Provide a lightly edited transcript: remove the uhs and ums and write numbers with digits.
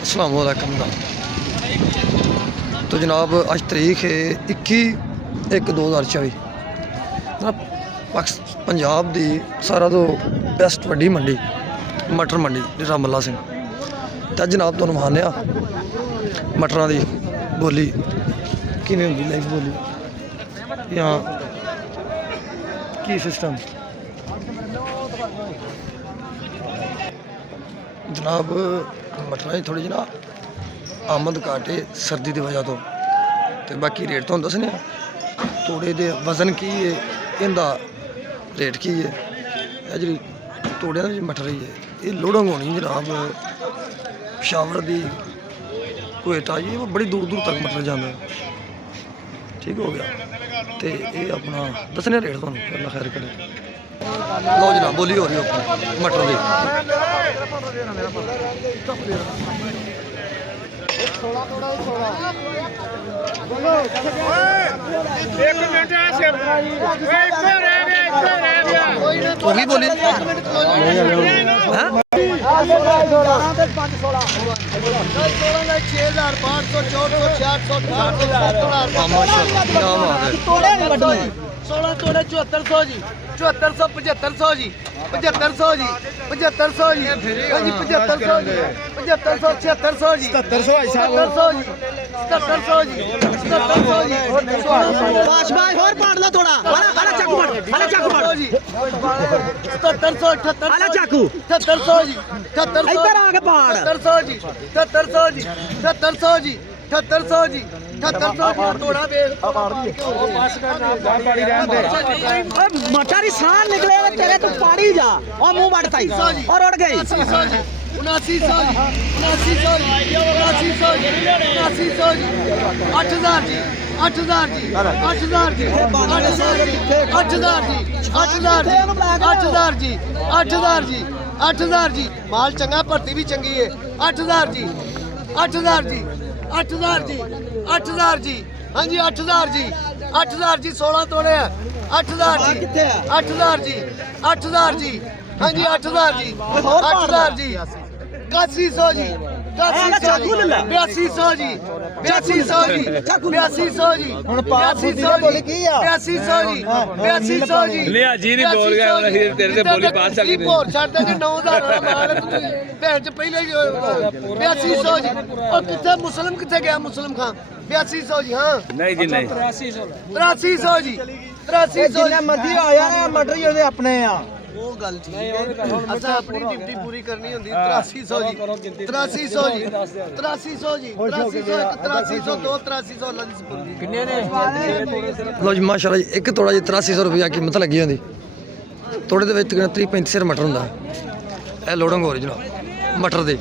अस्सलाम वालेकुम तो जनाब अज तारीख है 21/1/2024 पंजाब की सारा तो बेस्ट वड्डी मंडी मटर मंडी डेरा मल्ला सिंह तो जनाब तुहानूं विखाने मटरां की बोली किवें हुंदी लाइफ बोली या की सिस्टम जनाब मटरां की थोड़ी जना आमद घट है सर्दी की वजह तो बाकी रेट तो दसने तोड़े दे वजन की है इनका रेट की है जी तोड़िया मटर ही है ये लोड़ंग होनी जनाब पिशावर की कोयटा जी बड़ी दूर दूर तक मटर जाता ठीक हो गया तो ये अपना दसने रेट तो अल्लाह खैर करे लो जनाब बोली हो रही हो मटर की होगी बोली सोलह तोड़े 7400 जी 7400 7500 जी 7500 जी 7500 जी हाँ जी 7500 जी 7500 7600 जी 7700 जी 7700 जी 7700 जी बाश भाई और पाड़ लो थोड़ा वाला चाकू मार जी 7700 78 वाला चाकू 7700 जी 7700 इधर आके पाड़ 7700 जी 7700 जी 7700 जी 7800 जी 7800 तोड़ा बेच मटर ही सान निकले तेरे तो पाड़ी जा और मुंह बढ़ता ही और उड़ गई 7900 जी 8000 जी 8000 जी 8000 जी 8000 जी 8000 जी 8000 जी 8000 जी माल चंगा भर्ती भी चंगी है 8000 जी 8000 जी 8000 जी 8000 जी हाँ जी 8000 जी 8000 जी 16 तोड़े 8000 जी 8000 जी 8000 जी हाँ जी 8000 जी 8000 जी 8100 जी 8200 जी 8200 जी 8200 जी 8200 जी 8200 जी लिया जी नहीं बोल गया तेरे से बोली बात चल गई और छੱਡ ਦੇ 9000 ਮਾਲ ਭੈਣ ਚ ਪਹਿਲੇ 8200 ਜੀ ਉਹ ਕਿੱਥੇ ਮੁਸਲਮ ਕਿੱਥੇ ਗਿਆ ਮੁਸਲਮ ਖਾਨ 8200 ਜੀ ਹਾਂ नहीं जी नहीं 8300 ਜੀ 8300 जिन्ने मर्जी आया ना मटर ही ਉਹਦੇ ਆਪਣੇ ਆ ਉਹ ਗੱਲ ਠੀਕ ਹੈ ਅੱਛਾ ਆਪਣੀ ਡਿਊਟੀ ਪੂਰੀ ਕਰਨੀ ਹੁੰਦੀ 8300 ਜੀ 8300 ਜੀ 8300 ਜੀ 8300 8302 8300 ਅੱਲਾ ਦੀ ਸਪੁਰਦੀ ਕਿੰਨੇ ਨੇ लो जी माशाल्लाह जी एक तोड़ा जी 8300 रुपया कीमत लगी होंगी तोड़े दे विच तकरीबन 30-35 सिर मटर होंदा है लोडिंग हो रही जनाब मटर दी